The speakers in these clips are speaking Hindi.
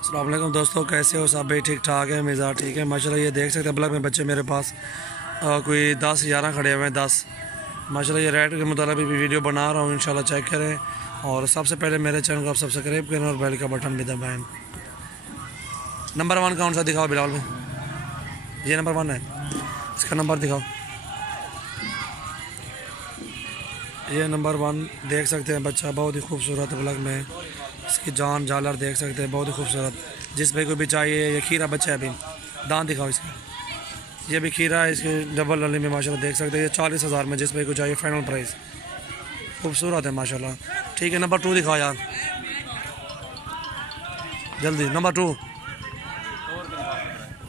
अस्सलाम वालेकुम दोस्तों, कैसे हो सब? भाई ठीक ठाक है, मिजाज ठीक है माशाल्लाह। ये देख सकते हैं ब्लॉक में बच्चे मेरे पास कोई 10-11 खड़े हुए हैं। 10 माशाल्लाह। ये रेट के मुताबिक भी वीडियो बना रहा हूँ, इंशाल्लाह चेक करें। और सबसे पहले मेरे चैनल को आप सब्सक्राइब करें और बेल का बटन भी दबाएं। नंबर 1 कौन सा दिखाओ बिलाल में? ये नंबर 1 है, इसका नंबर दिखाओ। ये नंबर 1 देख सकते हैं, बच्चा बहुत ही खूबसूरत ब्लॉक में। इसकी जान झालर देख सकते हैं, बहुत ही खूबसूरत। जिस भाई को भी चाहिए, ये खीरा बच्चा है। अभी दांत दिखाओ इसका। ये भी खीरा है, इसके डबल नली में माशाल्लाह देख सकते हैं। ये 40,000 में जिस भाई को चाहिए, फाइनल प्राइस। खूबसूरत है माशाल्लाह। ठीक है, नंबर 2 दिखाओ यार जल्दी। नंबर 2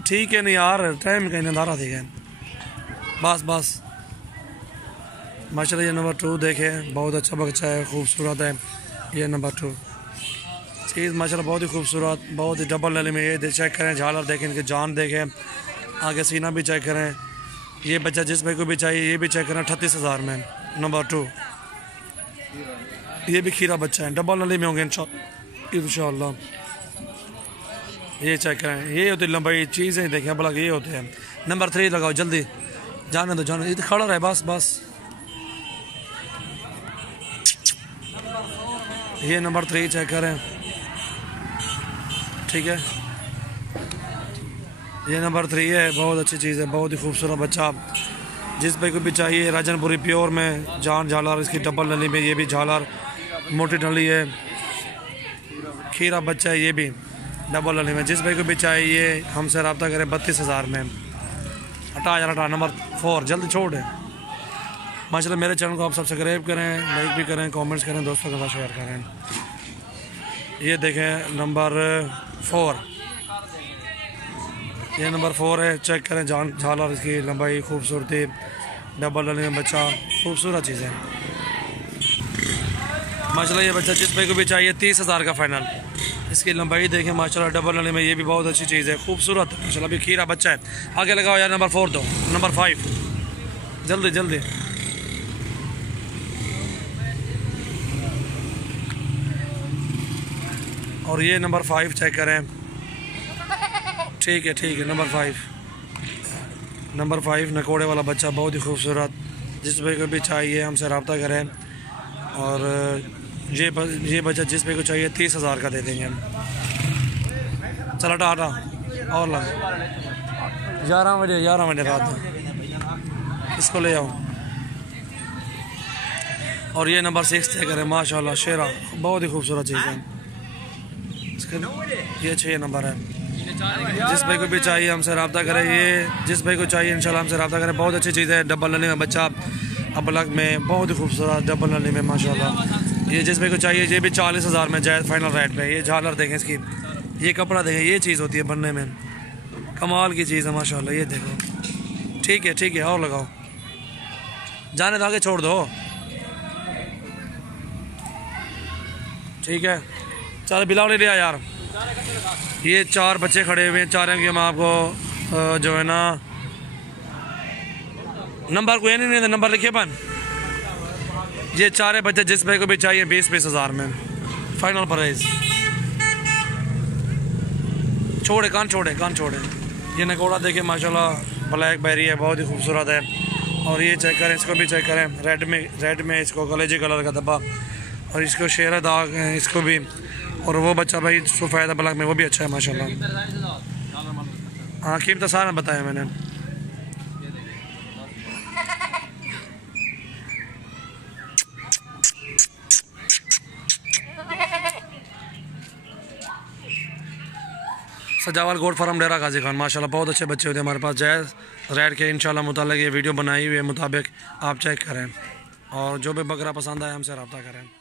ठीक है नहीं यार, टाइम का नज़ारा देखे बस बस माशाल्लाह। ये नंबर 2 देखे, बहुत अच्छा बच्चा है, खूबसूरत है। ये नंबर 2 चीज़ माशाल्लाह बहुत ही खूबसूरत, बहुत ही डबल नली में। ये चेक करें, झालर देखें, इनकी जान देखें, आगे सीना भी चेक करें। ये बच्चा जिस भाई को भी चाहिए, ये भी चेक करें 38,000 में। नंबर 2 ये भी खीरा बच्चा है, डबल नली में होंगे इंशाल्लाह। ये चेक करें, ये होती लंबाई चीज़ें देखें भला, ये होते हैं। नंबर 3 लगाओ जल्दी, जाने दो जाने, ये तो खड़ा रहे बस बस। ये नंबर 3 चेक करें, ठीक है। ये नंबर 3 है, बहुत अच्छी चीज़ है, बहुत ही खूबसूरत बच्चा। जिस भाई को भी चाहिए, राजनपुरी प्योर में जान झालर, इसकी डबल नली में। ये भी झालर मोटी नली है, खीरा बच्चा है, ये भी डबल नली में। जिस भाई को भी चाहिए हमसे रब्ता करें 32,000 में। हटा यार हटा। नंबर 4 जल्दी छोड़ है माशाल्लाह। मेरे चैनल को आप सब्सक्राइब करें, लाइक भी करें, कमेंट्स करें, दोस्तों के साथ शेयर करें। ये देखें नंबर 4, ये नंबर 4 है। चेक करें जान झालर, इसकी लंबाई, खूबसूरती, डबल नली में बच्चा, खूबसूरत चीज़ है माशाल्लाह। ये बच्चा जिस भाई को भी चाहिए 30,000 का फाइनल। इसकी लंबाई देखें माशाल्लाह, डबल नली में। ये भी बहुत अच्छी चीज़ है, खूबसूरत माशाल्लाह। अभी खीरा बच्चा है। आगे लगाओ यार, नंबर 4 दो। नंबर 5 जल्दी जल्दी। और ये नंबर 5 चेक करें, ठीक है नंबर 5। नंबर 5 नकोड़े वाला बच्चा, बहुत ही खूबसूरत। जिस भाई को भी चाहिए हमसे रब्ता करें। और ये बच्चा जिस भाई को चाहिए 30,000 का दे देंगे हम। चलो टाटा और लग 11 बजे रात में इसको ले आओ। और ये नंबर 6 चेक करें माशाल्लाह, शेरा, बहुत ही खूबसूरत चीज़ है। ये 6 नंबर है। जिस भाई को भी चाहिए हमसे रब्ता करें। ये जिस भाई को चाहिए इंशाल्लाह हमसे रब्ता करें। बहुत अच्छी चीज़ है, डबल नली में बच्चा अबलग में, बहुत ही खूबसूरत डबल नली में माशाल्लाह। ये जिस भाई को चाहिए, ये भी 40,000 में जायज़ फाइनल रेट पे। ये झालर देखें इसकी, ये कपड़ा देखें, ये चीज़ होती है बनने में, कमाल की चीज़ है माशाल्लाह। ये देखो, ठीक है और लगाओ, जाने दो, आगे छोड़ दो, ठीक है। चल बिलाव ले लिया यार। ये 4 बच्चे खड़े हुए हैं, चारों की हम आपको जो है ना नंबर कोई नहीं, नंबर लिखिए बन। ये 4 बच्चे जिस भाई को भी चाहिए 20,000 में फाइनल प्राइस। छोड़े कान छोड़े। ये नकोड़ा देखे माशाल्लाह, ब्लैक बेरी है, बहुत ही खूबसूरत है। और ये चेक करें, इसको भी चेक करें, रेड में इसको कलेजी कलर का धब्बा। और इसको शेरा दाग है इसको भी। और वो बच्चा भाई सफ़ेद ब्लैक में, वो भी अच्छा है माशाल्लाह। हाँ कीमत सारा बताया मैंने। सजावल गोड फार्म डेरा गाजी खान माशाल्लाह, बहुत अच्छे बच्चे होते हैं हमारे पास जायज़ रेट के इंशाल्लाह मुतालिक। ये वीडियो बनाई हुई है मुताबिक, आप चेक करें। और जो भी बकरा पसंद आए हमसे रब्ता करें।